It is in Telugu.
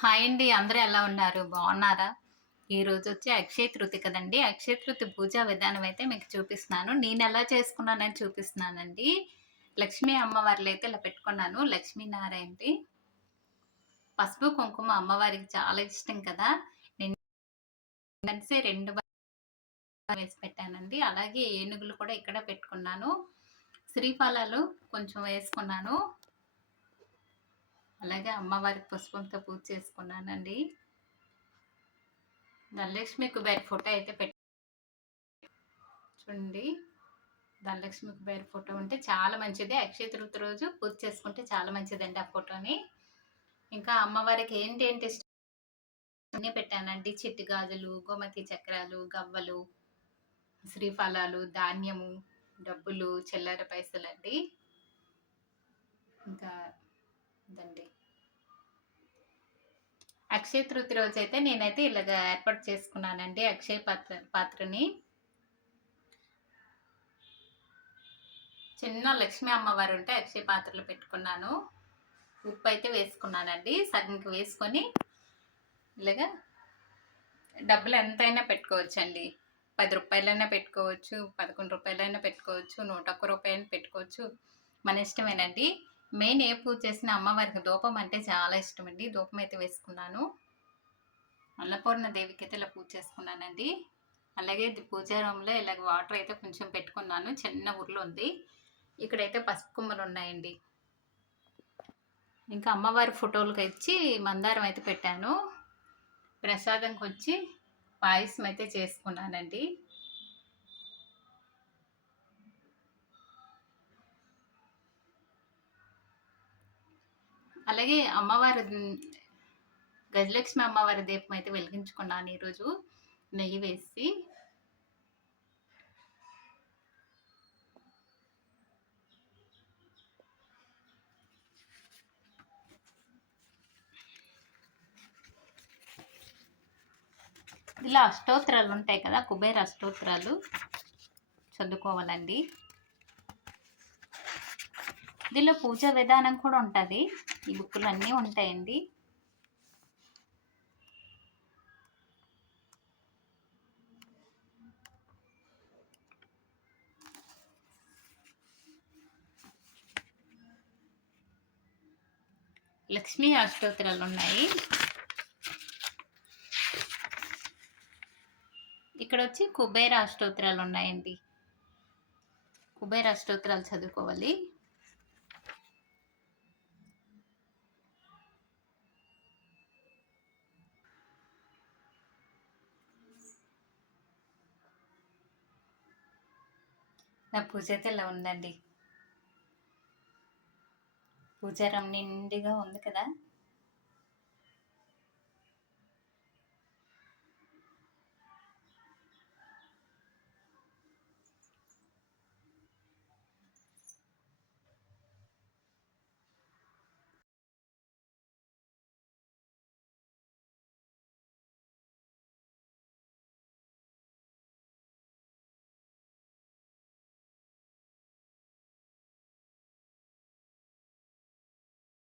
హాయ్ అండి అందరూ ఎలా ఉన్నారు? బాగున్నారా? ఈరోజు వచ్చి అక్షయ తృతి కదండి. అక్షయ తృతి పూజా విధానం అయితే మీకు చూపిస్తున్నాను. నేను ఎలా చేసుకున్నానని చూపిస్తున్నానండి. లక్ష్మీ అమ్మవారిలో అయితే ఇలా పెట్టుకున్నాను. లక్ష్మీనారాయణది. పసుపు కుంకుమ అమ్మవారికి చాలా ఇష్టం కదా. నేను కలిసి రెండు వేసి పెట్టానండి. అలాగే ఏనుగులు కూడా ఇక్కడ పెట్టుకున్నాను. శ్రీఫలాలు కొంచెం వేసుకున్నాను. అలాగే అమ్మవారికి పుష్పంతో పూజ చేసుకున్నానండి. ధనలక్ష్మి కుబేర్ ఫోటో అయితే పెట్టి చూడండి. ధనలక్ష్మి కుబేర్ ఫోటో ఉంటే చాలా మంచిది. అక్షయ తృతి రోజు పూజ చేసుకుంటే చాలా మంచిదండి ఆ ఫోటోని. ఇంకా అమ్మవారికి ఏంటి ఏంటి ఇష్టం అన్నీ పెట్టానండి. చిట్టి గాజులు గోమతి చక్రాలు గవ్వలు శ్రీఫలాలు ధాన్యము డబ్బులు చిల్లర పైసలు అండి ఇంకా దండి అక్షయ తృతి రోజు అయితే నేనైతే ఇలాగ ఏర్పాటు చేసుకున్నానండి అక్షయ పాత్ర పాత్రని. చిన్న లక్ష్మీ అమ్మవారు ఉంటే అక్షయ పాత్రలు పెట్టుకున్నాను. ఉప్పు అయితే వేసుకున్నానండి. సగంకి వేసుకొని ఇలాగా డబ్బులు ఎంతైనా పెట్టుకోవచ్చండి. పది రూపాయలైనా పెట్టుకోవచ్చు పదకొండు రూపాయలైనా పెట్టుకోవచ్చు నూట ఒక్క రూపాయలు పెట్టుకోవచ్చు. మన ఇష్టమేనండి. మెయిన్ ఏ పూజ చేసినా అమ్మవారికి ధూపం అంటే చాలా ఇష్టం అండి ధూపం అయితే వేసుకున్నాను. అన్నపూర్ణ దేవికి అయితే ఇలా పూజ చేసుకున్నానండి. అలాగే పూజా రూమ్లో ఇలాగ వాటర్ అయితే కొంచెం పెట్టుకున్నాను. చిన్న ఊర్లో ఉంది. ఇక్కడైతే పసుపు కొమ్మలు ఉన్నాయండి. ఇంకా అమ్మవారి ఫోటోలకు వచ్చి మందారం అయితే పెట్టాను. ప్రసాదంకి వచ్చి పాయసం అయితే చేసుకున్నానండి. అలాగే అమ్మవారి గజలక్ష్మి అమ్మవారి దీపం అయితే వెలిగించుకున్నాను ఈరోజు. నెయ్యి వేసి ఇలా అష్టోత్తరాలు ఉంటాయి కదా కుబేర అష్టోత్తరాలు చదువుకోవాలండి. దీనిలో పూజ విధానం కూడా ఉంటుంది. ఈ బుక్కులు అన్నీ ఉంటాయండి. లక్ష్మీ అష్టోత్తరాలు ఉన్నాయి. ఇక్కడ వచ్చి కుబేర అష్టోత్తరాలు ఉన్నాయండి. కుబేర అష్టోత్తరాలు చదువుకోవాలి. నా పూజ అయితే ఇలా ఉందండి. పూజారం నిండుగా ఉంది కదా.